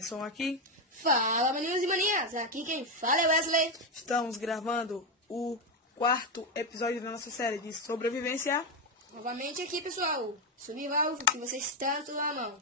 Alisson aqui. Fala, maninhos e maninhas! Aqui quem fala é Wesley. Estamos gravando o 4º episódio da nossa série de sobrevivência. Novamente aqui, pessoal. Survival, que vocês tanto amam.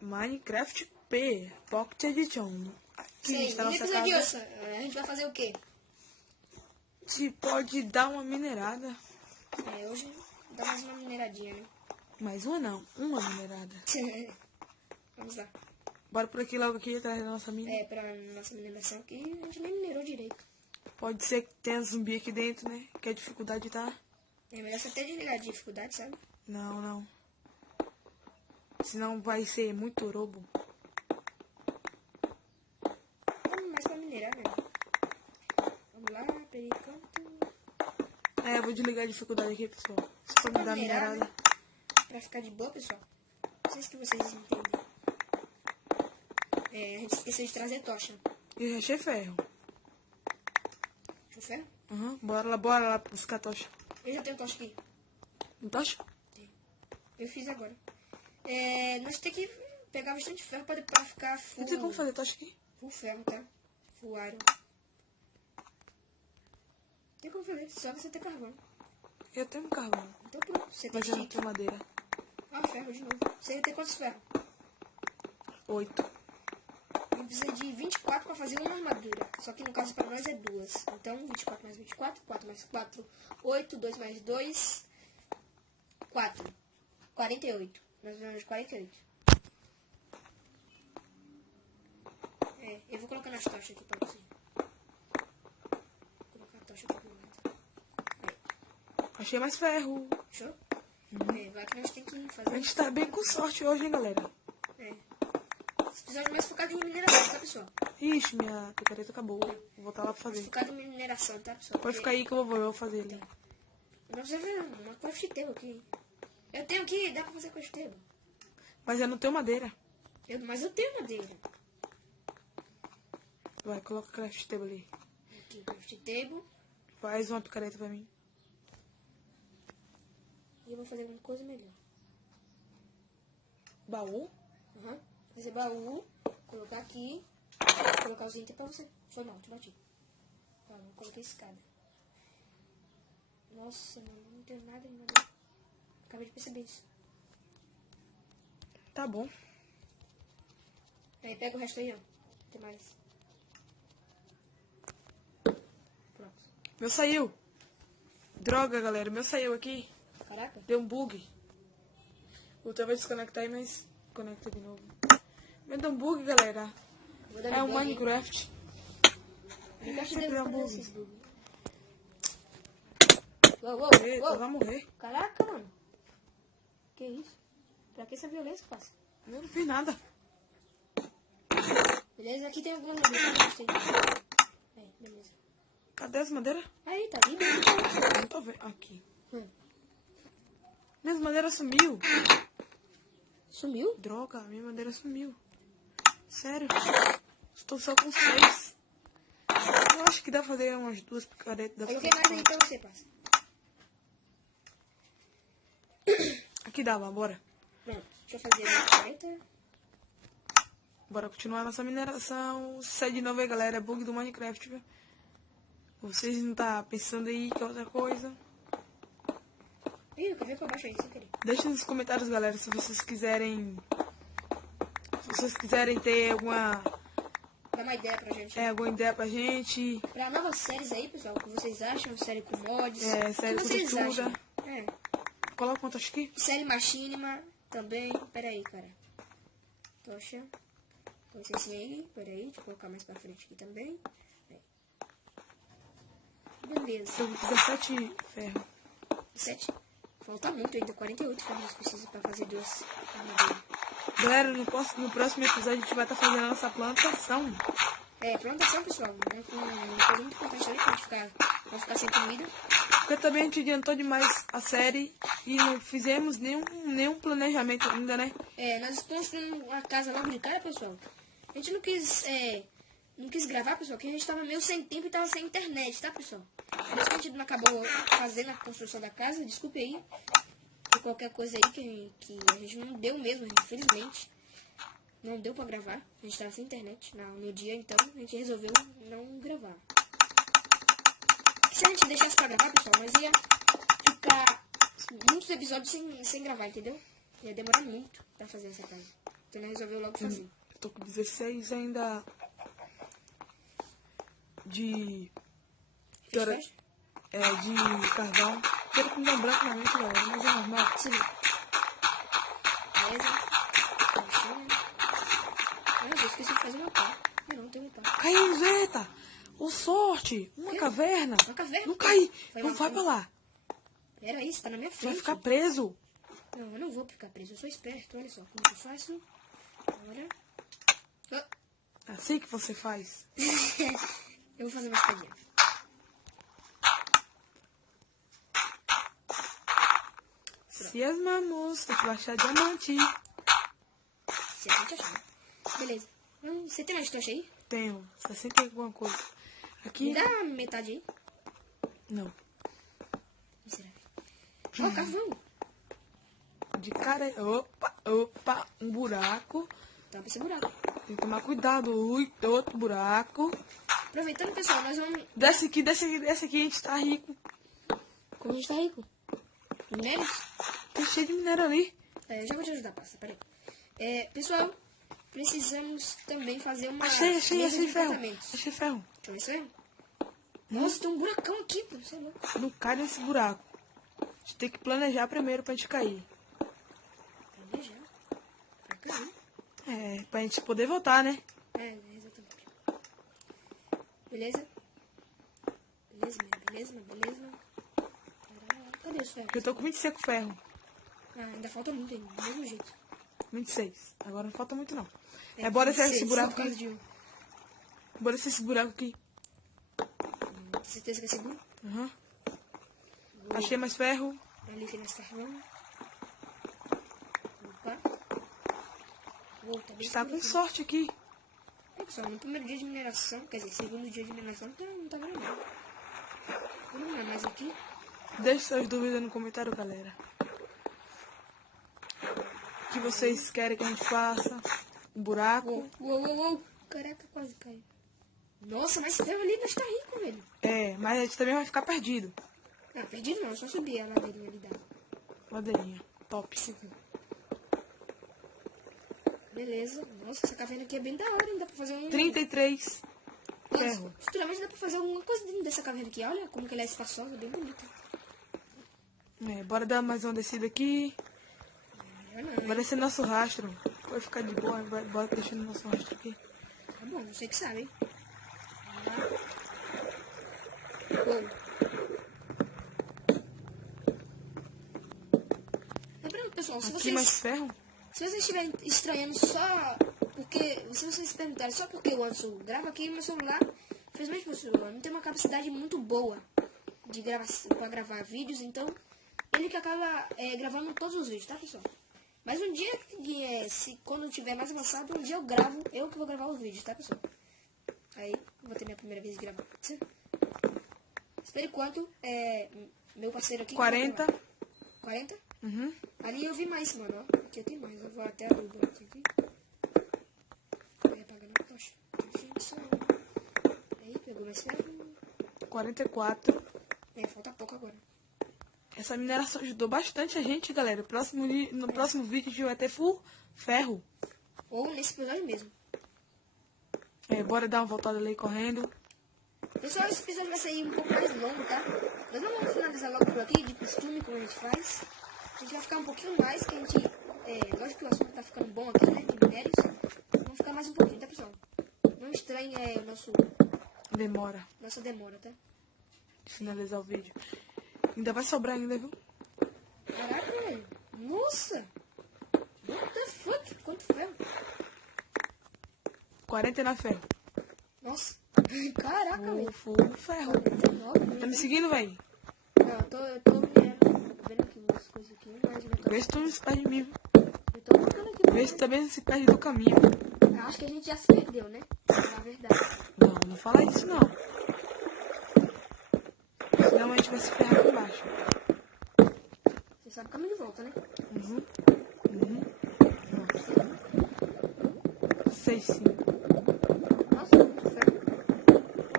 Minecraft P, Pocket Edition. Aqui Sim, está a no nossa episódio de casa. hoje, a gente vai fazer o quê? A gente pode dar uma minerada. Hoje dá mais uma mineradinha, né? Mais uma não, uma minerada. Vamos lá. Bora por aqui logo aqui atrás da nossa mina. Pra nossa mineração que a gente nem minerou direito. Pode ser que tenha zumbi aqui dentro, né? Que a dificuldade tá... É melhor você até desligar a dificuldade, sabe? Não. Senão vai ser muito roubo. Vamos mais pra minerar, velho. Vamos lá, pericanto. Eu vou desligar a dificuldade aqui, pessoal. Só pra me dar minerar, minerada. né? Pra ficar de boa, pessoal. Não sei se vocês entendem. A gente esqueceu de trazer tocha. E eu achei ferro. Deixa eu ver. Bora lá buscar tocha. Eu já tenho tocha aqui. Não tocha? Eu fiz agora. Nós temos que pegar bastante ferro pra ficar full. Não tem como fazer tocha aqui? Full ferro, tá? Full iron. Tem como fazer, só você ter carvão. Eu tenho um carvão, Então pronto, você tem mas eu não stick. tenho madeira. Ferro de novo. Você tem quantos ferros? 8. A gente precisa de 24 pra fazer uma armadura. Só que no caso pra nós é 2. Então 24 mais 24, 4 mais 4, 8, 2 mais 2, 4. 48. Nós vamos de 48. Eu vou colocar nas tochas aqui pra você. Vou colocar a tocha aqui do lado. Achei mais ferro. Show? Vai que nós temos que fazer. A gente tá bem com sorte hoje, hein, galera? Esse episódio é mais focado em mineração, tá, pessoal? Ixi, minha picareta acabou. Vou voltar lá pra Mais fazer. focado em mineração, tá, pessoal? Pode ficar aí que eu vou fazer ali. Nós vamos ver uma craft table aqui. Eu tenho aqui, dá pra fazer craft table. Mas eu não tenho madeira. Mas eu tenho madeira. Vai, coloca a craft table ali. Aqui, craft table. Faz uma picareta pra mim. E eu vou fazer uma coisa melhor. Baú? Fazer baú. Colocar aqui. Colocar os itens pra você. Foi mal, te bati. Não coloquei escada. Nossa, mano, não tenho nada de madeira. Acabei de perceber isso. Tá bom. Aí pega o resto aí, ó. Tem mais. Pronto. Meu saiu. Droga, galera. Meu saiu aqui. Caraca. Deu um bug. Vou talvez desconectar aí, mas conecta de novo. Mas deu um bug, galera. Vou dar É o bug, hein? Minecraft. Minecraft Sempre deve dá um fazer bug. esses bugs. Uou. Eita, vai morrer. Caraca, mano. Que isso? Pra que essa violência, parça? Eu não fiz nada. Beleza, aqui tem algumas madeiras que eu gostei. Beleza. Cadê as madeiras? Aí, tá ali dentro. Não tô vendo. Aqui. Minhas madeiras sumiu. Sumiu? Droga, minha madeira sumiu. Sério. Estou só com 6. Eu acho que dá pra fazer umas 2 picaretas. Coloquei mais aí pra você, parça. Aqui dava, bora. Pronto, deixa eu fazer a careta. Bora continuar nossa mineração. Sai de novo aí, galera. É bug do Minecraft, viu? Vocês não tá pensando aí que é outra coisa? Ih, eu quero ver pra baixo aí, sem querer. Deixa nos comentários, galera, se vocês quiserem... Se vocês quiserem ter alguma... Dá uma ideia pra gente. alguma ideia pra gente. Pra novas séries aí, pessoal, o que vocês acham? Série com mods? Série o que com vocês textura. acham? Coloca uma tocha aqui. Série Machinima também. Pera aí, cara. Tocha. Com licença aí. Pera aí, deixa eu colocar mais pra frente aqui também. Beleza. Eu 17 ferro. 7. Falta muito ainda, 48 ferros precisa pra fazer 2 armaduras. Galera, no próximo episódio a gente vai estar fazendo a nossa plantação. Plantação, pessoal. Uma coisa muito importante ali pra gente não ficar sem comida. Porque também a gente adiantou demais a série e não fizemos nenhum planejamento ainda, né? Nós construímos uma casa logo de cara, pessoal. A gente não quis gravar, pessoal, porque a gente tava meio sem tempo e tava sem internet, tá, pessoal? Por isso que a gente não acabou fazendo a construção da casa, desculpe aí. Por qualquer coisa aí que a gente não deu mesmo, infelizmente. não deu pra gravar. A gente tava sem internet no dia, então a gente resolveu não gravar. Se a gente deixasse pra gravar, pessoal, nós ia ficar muitos episódios sem gravar, entendeu? Ia demorar muito pra fazer essa casa. Então nós resolveu logo fazer. Eu tô com 16 ainda de... Que hora? Fez? De carvão. Quero comida branca na mente, galera, mas é normal. Sim. Beleza. Meu Deus, esqueci de fazer uma pá. Não tem uma pá. Caiu, Zeta! Ô, sorte! Uma caverna! Uma caverna? Não cai! Foi Não uma vai pra lá! Pera aí, você tá na minha Você frente. vai ficar preso! Não, eu não vou ficar preso. Eu sou esperto. Olha só como que eu faço. Agora. Assim que você faz. Eu vou fazer uma escadinha. Se esmamos, tem que achar diamante. Se a gente achar. Beleza. Você tem mais tocha aí? Tenho 60 e alguma coisa. Aqui. Me dá metade aí. Não. Miserável. Ó, carvão. De cara. Opa! Um buraco. Tá pra esse buraco. Tem que tomar cuidado. Ui, outro buraco. Aproveitando, pessoal, nós vamos. Desce aqui, a gente tá rico. Como a gente tá rico? Minérios? Tá cheio de minério ali. Eu já vou te ajudar, passa. Peraí. Pessoal, precisamos também fazer uma. Achei mesa de ferro. encantamentos. Achei ferro. Deixa eu ver se é. Nossa, tem um buracão aqui, pô. Você é louco. Não cai nesse buraco. A gente tem que planejar primeiro pra gente cair. Planejar. Pra cair. Pra gente poder voltar, né? Exatamente. Beleza? Beleza. Caraca, cadê os ferros? Eu tô com 25 ferro. Ainda falta muito ainda, do mesmo jeito. 26. Agora não falta muito, não. Bora descer esse buraco aqui. Bora descer esse buraco aqui. Tem certeza que é seguro? Uhum. Achei mais ferro. Ali tem mais carvão. Opa. Tá bem Está com escuro aqui. sorte aqui. Pessoal, no primeiro dia de mineração, quer dizer, segundo dia de mineração, não tá vendo nada. Vamos lá, mais aqui. Deixe suas dúvidas no comentário, galera. O que vocês querem que a gente faça? Um buraco. Uou. Caraca, quase caiu. Nossa, mas ferro ali nós tá rico, velho. Mas a gente também vai ficar perdido. Perdido não, só subir a ladeirinha ali da. Madeirinha. Top. Beleza. Nossa, essa caverna aqui é bem da hora, hein? Dá pra fazer 33 ferro. Futuramente dá pra fazer alguma coisa dentro dessa caverna aqui. Olha como que ela é espaçosa, bem bonita. Bora dar mais uma descida aqui. Vai descer nosso rastro. Vai ficar de boa. Bora deixando nosso rastro aqui. Tá bom, você que sabe, hein? Uou. Lembrando, pessoal, Aqui mais ferro. se vocês estiverem estranhando só porque... Se vocês se perguntarem só porque o Anderson grava aqui no meu celular, infelizmente meu celular não tem uma capacidade muito boa de pra gravar vídeos, então ele que acaba gravando todos os vídeos, tá, pessoal? Mas um dia, quando eu tiver mais avançado, um dia eu gravo, eu que vou gravar os vídeos, tá, pessoal? Aí, vou ter minha primeira vez de gravar. Espere quanto, meu parceiro aqui... 40. 40? Uhum. Ali eu vi mais, mano, ó. Aqui eu tenho mais, eu vou até abrir o bloco aqui. Vai apagando a tocha. Aí, pegou mais ferro. 44. Falta pouco agora. Essa mineração ajudou bastante a gente, galera. No próximo vídeo a gente vai ter full ferro. Ou nesse episódio mesmo. Bora dar uma voltada ali correndo. Pessoal, esse episódio vai sair um pouco mais longo, tá? Nós não vamos finalizar logo por aqui, de costume, como a gente faz. A gente vai ficar um pouquinho mais, que a gente... lógico que o assunto tá ficando bom aqui, né? De minérios. Vamos ficar mais um pouquinho, tá, pessoal? Não estranhe nossa demora, tá? De finalizar o vídeo. Ainda vai sobrar ainda, viu? Caraca, velho. Nossa! What the fuck? Quanto ferro? 49 ferro. Nossa. Caraca, velho. Full ferro. 19, Tá me seguindo, velho? Não, eu tô vendo aqui umas coisas aqui, mas eu tô... Vê se tu não se perde de mim. Eu tô ficando aqui. Vê se também não se perde do caminho. Eu acho que a gente já se perdeu, né? Na verdade. Não fala isso, não. Senão a gente vai se ferrar aqui embaixo. Você sabe o caminho de volta, né? Uhum. aí de cima. Nossa, muito ferro.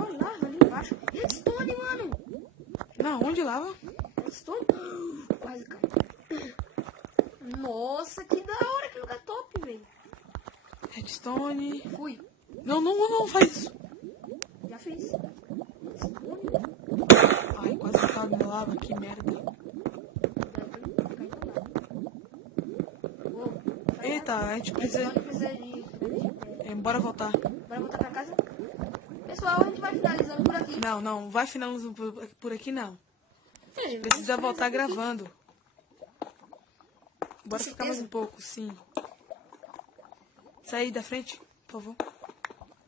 Olha lá, ali embaixo. Redstone, mano. Não, onde lava? Redstone. Quase cai. Nossa, que da hora, que lugar top, velho. Redstone. Fui. Não faz isso. Já fiz. Redstone. Ai, quase que tava na lava, que merda. Uou. Eita, a gente precisa. Redstone precisa de... Bora voltar. Bora voltar pra casa? Pessoal, a gente vai finalizando por aqui. Não, vai finalizando por aqui não. Gente, Precisa vamos voltar finalizar por aqui. gravando. Bora Tem ficar mais certeza? um pouco, sim. Sai da frente, por favor.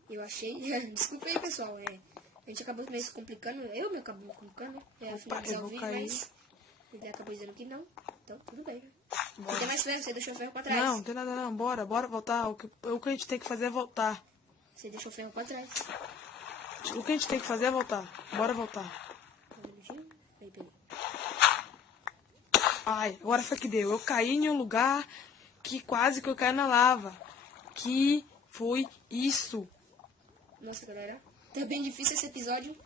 Eu achei... Desculpa aí, pessoal. A gente acabou meio se complicando. Eu me acabo me complicando. Finalizar eu o vou vídeo, cair. mas... Ele acabou dizendo que não. Então, tudo bem. Bora. Não tem mais ferro. Você deixou o ferro pra trás. Não tem nada não. Bora voltar. O que a gente tem que fazer é voltar. Você deixou o ferro pra trás. O que a gente tem que fazer é voltar. Bora voltar. Um minutinho. Aí, peguei. Ai, agora foi que deu. Eu caí em um lugar que quase que eu caí na lava. Que foi isso? Nossa, galera. Tá bem difícil esse episódio.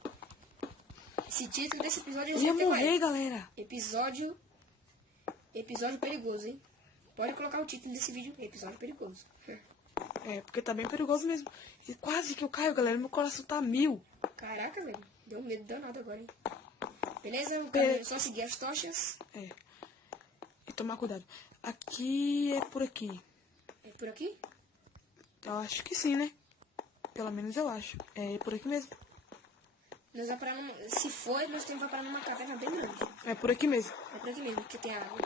Esse título desse episódio Eu já ia tem qual é? morrer, galera. Episódio perigoso, hein? Pode colocar o título desse vídeo. Episódio perigoso. É, porque tá bem perigoso mesmo. E quase que eu caio, galera. Meu coração tá 1000. Caraca, velho. Deu medo danado agora, hein? Beleza? No caminho é só seguir as tochas. É. E tomar cuidado. Aqui é por aqui. É por aqui? Eu acho que sim, né? Pelo menos eu acho. É por aqui mesmo. Nós vamos parar numa... Se for, nós temos que parar numa caverna bem grande. É por aqui mesmo. É por aqui mesmo, porque tem água.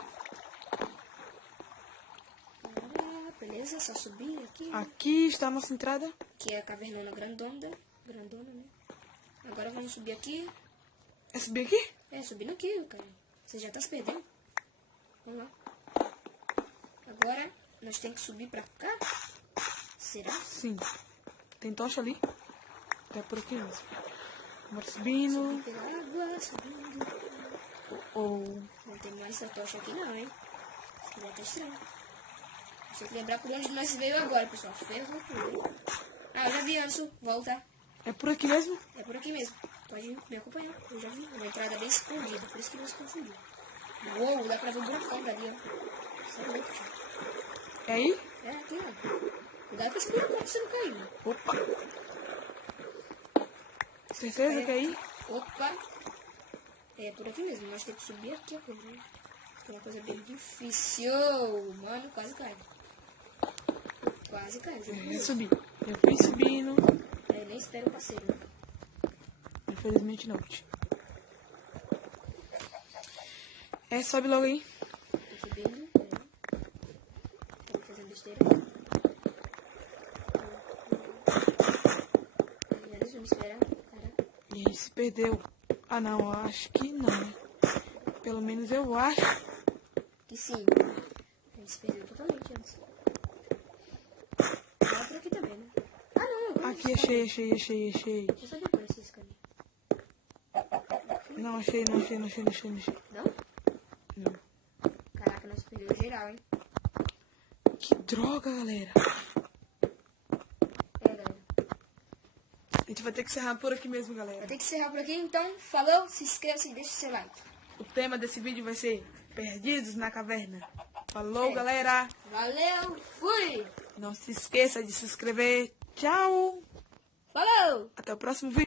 Beleza, só subir aqui. Aqui está a nossa entrada. Que é a cavernona grandona, né? Agora vamos subir aqui. É subir aqui? É, subindo aqui, cara. Você já tá se perdendo. Vamos lá. Agora, nós temos que subir pra cá. Será? Sim. Tem tocha ali? É por aqui mesmo. Bora subindo. Subir pela água, subindo. Ou... Não tem mais essa tocha aqui não, hein? Isso vai estar estranho. Tem que lembrar por onde nós veio agora, pessoal. Ferro tudo. Ah, eu já vi antes. Volta. É por aqui mesmo? É por aqui mesmo. Pode me acompanhar. Eu já vi. Uma entrada bem escondida. Por isso que não se confundiu. Uou, dá pra ver o buracão dali, ó. Isso é louco, tio. É aí? É, aqui, ó. Cuidado com esse buracão pra você não cair, mano. Opa! Certeza que é aí? Opa. É por aqui mesmo. Nós temos que subir aqui, ó. É uma coisa bem difícil. Mano, quase cai. Quase cai. Eu subi. Eu fui subindo. Eu nem espero o parceiro. Infelizmente não. É, sobe logo aí. Tô subindo. Tô fazendo besteira. Deixa eu me esperar. Caraca. E a gente se perdeu. Ah não, eu acho que não. Pelo menos eu acho. Que sim. A gente se perdeu totalmente antes. Lá por aqui também, né? Ah, não. Eu Aqui, achei. Deixa eu só ver por esse caminho. Não, achei. Não? Não. Caraca, nós perdemos geral, hein? Que droga, galera. É, galera. A gente vai ter que encerrar por aqui mesmo, galera. Vai ter que encerrar por aqui, então. Falou, se inscreva e deixa o seu like. O tema desse vídeo vai ser Perdidos na Caverna. Falou, galera. Valeu, fui! Não se esqueça de se inscrever. Tchau. Falou! Até o próximo vídeo.